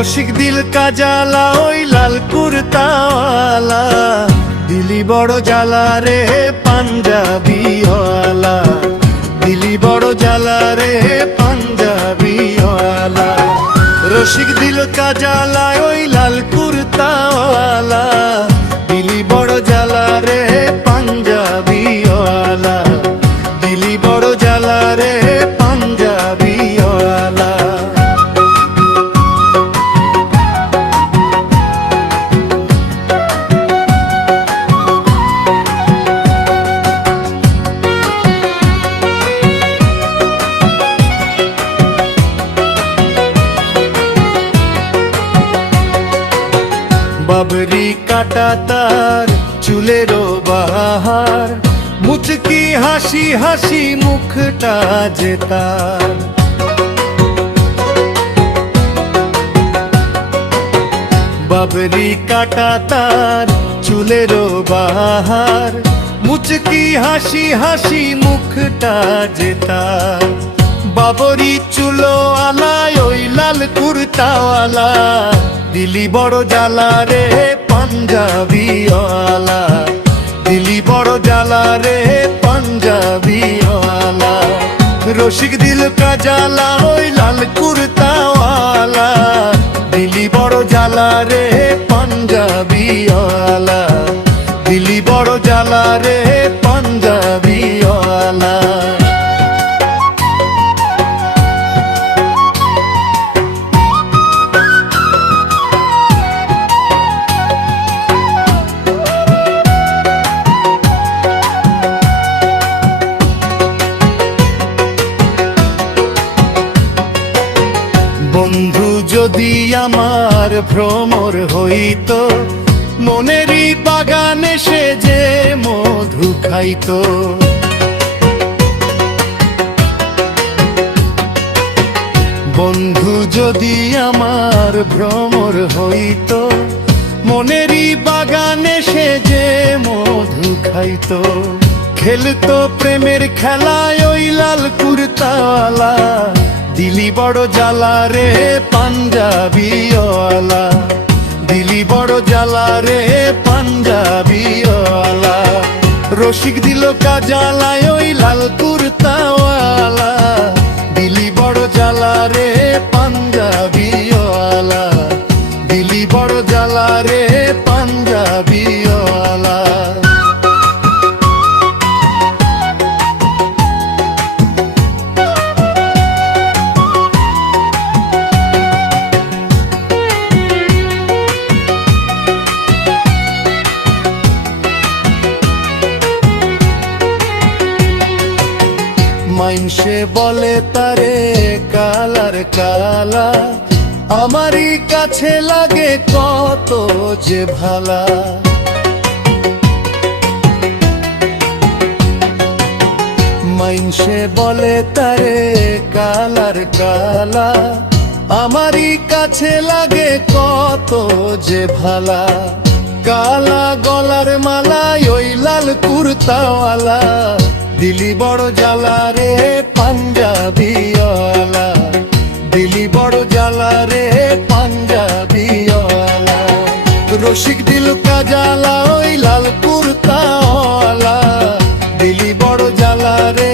রসিক দিল কাজালা ওই লাল কুর্তাওয়ালা, দিলি বড় জ্বালা রে পাঞ্জাবিওয়ালা, দিলি বড় জ্বালা রে পাঞ্জাবিওয়ালা। রসিক দিল কাজালা ওই লাল কুর্তাওয়ালা, দিলি বড় জ্বালা রে পাঞ্জাবিওয়ালা, দিলি বড় জ্বালা রে পাঞ্জাবিওয়ালা। বাবরি কাটা তার চুলেরও বাহার, মুচকি হাসি হাসি মুখটা যে তার। বাবরি কাটা তার চুলেরও বাহার, মুচকি হাসি হাসি মুখটা যে তার। বাবরি চুলো আলায় ওই লাল কুর্তাওয়ালা, দিলি বড় জ্বালা রে পাঞ্জাবিওয়ালা, দিলি বড় জ্বালা রে পাঞ্জাবিওয়ালা। রসিক দিল কাজালা ওই লাল কুর্তাওয়ালা, দিলি বড় জ্বালা রে পাঞ্জাবিওয়ালা, দিলি বড় জ্বালা রে পাঞ্জাবিওয়ালা। বন্ধু যদি আমার ভ্রমর হইতো, মনেরই বাগানে সে যে মধু খাইতো। বন্ধু যদি আমার ভ্রমর হইতো, মনেরই বাগানে সে যে মধু খাইতো। খেলতো প্রেমের খেলায় ওই লাল কুর্তাওয়ালা, দিলি বড় জ্বালা রে পাঞ্জাবিওয়ালা, দিলি বড় জ্বালা রে পাঞ্জাবিওয়ালা। রসিক দিল কাজালায় ওই লাল কুর্তাওয়ালা, দিলি বড় জ্বালা রে পাঞ্জাবিওয়ালা, দিলি বড় জ্বালা রে পাঞ্জাবিওয়ালা। মাইনসে বলে তারে কালার কালা, আমারই কাছে লাগে কত যে ভালা। মাইনসে বলে তারে কালার কালা, আমারই কাছে লাগে কত যে ভালা। কালা গলার মালায় ওই লাল কুর্তাওয়ালা, দিলি বড় জ্বালা রে পাঞ্জাবিওয়ালা, দিলি বড় জ্বালা রে পাঞ্জাবিওয়ালা। রসিক দিল কাজালা ওই লাল কুর্তাওয়ালা, দিলি বড় জ্বালা রে